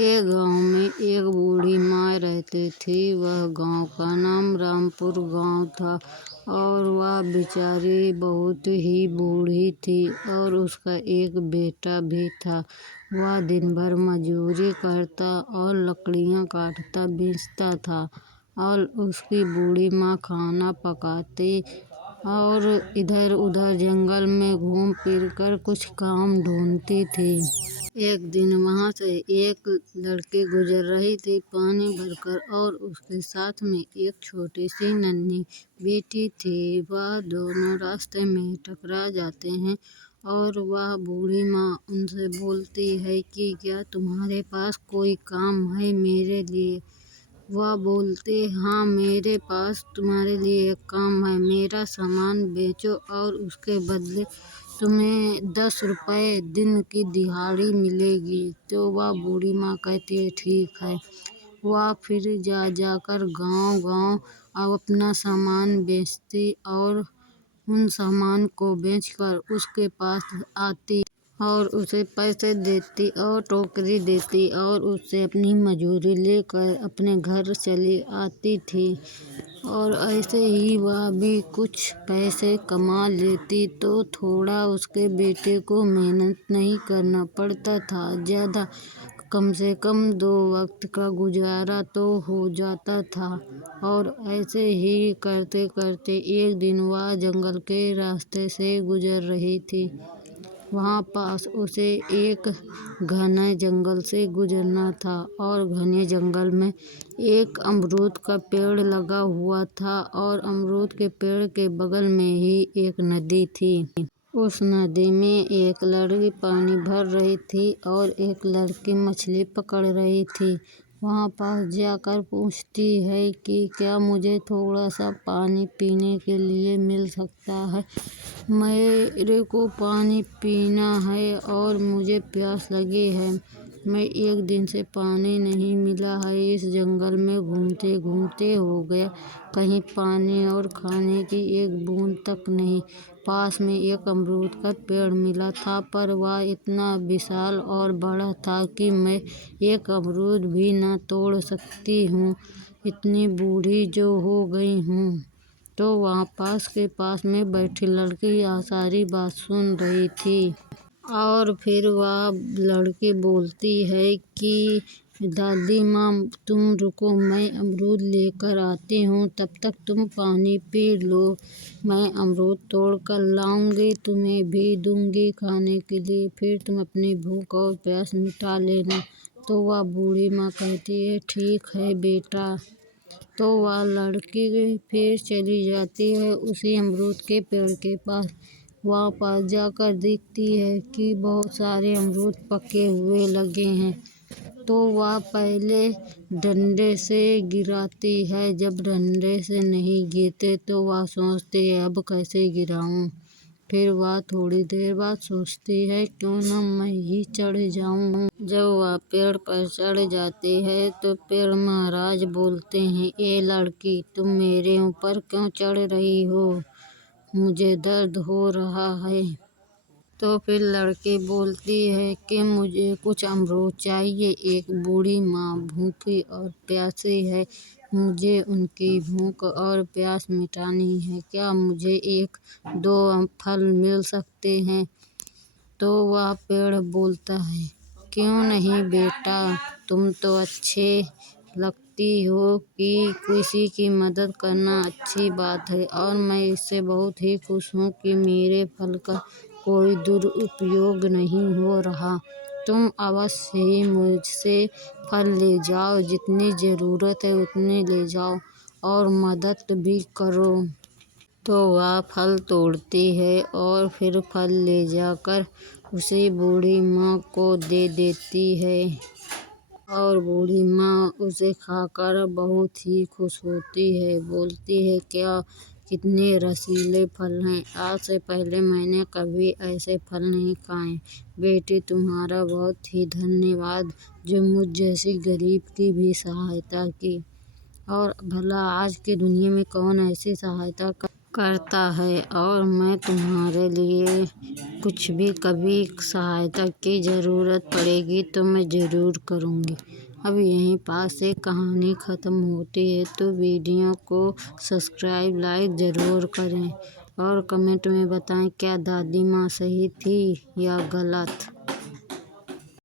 एक गांव में एक बूढ़ी माँ रहती थी। वह गांव का नाम रामपुर गांव था और वह बेचारी बहुत ही बूढ़ी थी और उसका एक बेटा भी था। वह दिन भर मजूरी करता और लकड़ियाँ काटता बेचता था और उसकी बूढ़ी माँ खाना पकाती और इधर उधर जंगल में घूम फिर कर कुछ काम ढूंढती थी। एक दिन वहां से एक लड़की गुजर रही थी पानी भरकर और उसके साथ में एक छोटी सी नन्ही बेटी थी। वह दोनों रास्ते में टकरा जाते हैं और वह बूढ़ी माँ उनसे बोलती है कि क्या तुम्हारे पास कोई काम है मेरे लिए। वह बोलते हाँ, मेरे पास तुम्हारे लिए एक काम है, मेरा सामान बेचो और उसके बदले तुम्हें 10 रुपए दिन की दिहाड़ी मिलेगी। तो वह बूढ़ी माँ कहती है ठीक है। वह फिर जाकर गांव-गांव अपना सामान बेचती और उन सामान को बेचकर उसके पास आती और उसे पैसे देती और टोकरी देती और उससे अपनी मजूरी लेकर अपने घर चली आती थी। और ऐसे ही वह भी कुछ पैसे कमा लेती तो थोड़ा उसके बेटे को मेहनत नहीं करना पड़ता था ज़्यादा, कम से कम 2 वक्त का गुजारा तो हो जाता था। और ऐसे ही करते करते एक दिन वह जंगल के रास्ते से गुजर रही थी। वहाँ पास उसे एक घने जंगल से गुजरना था और घने जंगल में एक अमरूद का पेड़ लगा हुआ था और अमरूद के पेड़ के बगल में ही एक नदी थी। उस नदी में एक लड़की पानी भर रही थी और एक लड़की मछली पकड़ रही थी। वहाँ पास जाकर पूछती है कि क्या मुझे थोड़ा सा पानी पीने के लिए मिल सकता है, मेरे को पानी पीना है और मुझे प्यास लगी है। मैं एक दिन से पानी नहीं मिला है, इस जंगल में घूमते घूमते हो गया, कहीं पानी और खाने की एक बूंद तक नहीं। पास में एक अमरूद का पेड़ मिला था पर वह इतना विशाल और बड़ा था कि मैं एक अमरूद भी न तोड़ सकती हूँ, इतनी बूढ़ी जो हो गई हूँ। तो वहाँ पास में बैठी लड़की यह सारी बात सुन रही थी और फिर वह लड़की बोलती है कि दादी माँ तुम रुको, मैं अमरूद लेकर आती हूँ, तब तक तुम पानी पी लो। मैं अमरूद तोड़ कर लाऊंगी, तुम्हें भी दूंगी खाने के लिए, फिर तुम अपनी भूख और प्यास मिटा लेना। तो वह बूढ़ी माँ कहती है ठीक है बेटा। तो वह लड़की फिर चली जाती है उसी अमरूद के पेड़ के पास। वहाँ पास जाकर देखती है कि बहुत सारे अमरूद पके हुए लगे हैं। तो वह पहले डंडे से गिराती है, जब डंडे से नहीं गिरते तो वह सोचती है अब कैसे गिराऊं। फिर वह थोड़ी देर बाद सोचती है क्यों न मैं ही चढ़ जाऊं। जब वह पेड़ पर चढ़ जाती है तो पेड़ महाराज बोलते हैं ए लड़की, तुम मेरे ऊपर क्यों चढ़ रही हो, मुझे दर्द हो रहा है। तो फिर लड़की बोलती है कि मुझे कुछ अमरूद चाहिए, एक बूढ़ी माँ भूखी और प्यासी है, मुझे उनकी भूख और प्यास मिटानी है, क्या मुझे 1-2 फल मिल सकते हैं। तो वह पेड़ बोलता है क्यों नहीं बेटा, तुम तो अच्छे लगती हो कि किसी की मदद करना अच्छी बात है और मैं इससे बहुत ही खुश हूँ कि मेरे फल का कोई दुरुपयोग नहीं हो रहा। तुम अवश्य ही मुझसे फल ले जाओ, जितनी ज़रूरत है उतने ले जाओ और मदद भी करो। तो वह फल तोड़ती है और फिर फल ले जाकर उसे बूढ़ी माँ को दे देती है और बूढ़ी माँ उसे खाकर बहुत ही खुश होती है। बोलती है क्या कितने रसीले फल हैं, आज से पहले मैंने कभी ऐसे फल नहीं खाए। बेटी तुम्हारा बहुत ही धन्यवाद जो मुझ जैसी गरीब की भी सहायता की। और भला आज की दुनिया में कौन ऐसी सहायता कर करता है और मैं तुम्हारे लिए कुछ भी कभी सहायता की ज़रूरत पड़ेगी तो मैं ज़रूर करूँगी। अब यहीं पास एक कहानी ख़त्म होती है, तो वीडियो को सब्सक्राइब लाइक ज़रूर करें और कमेंट में बताएं क्या दादी माँ सही थी या गलत।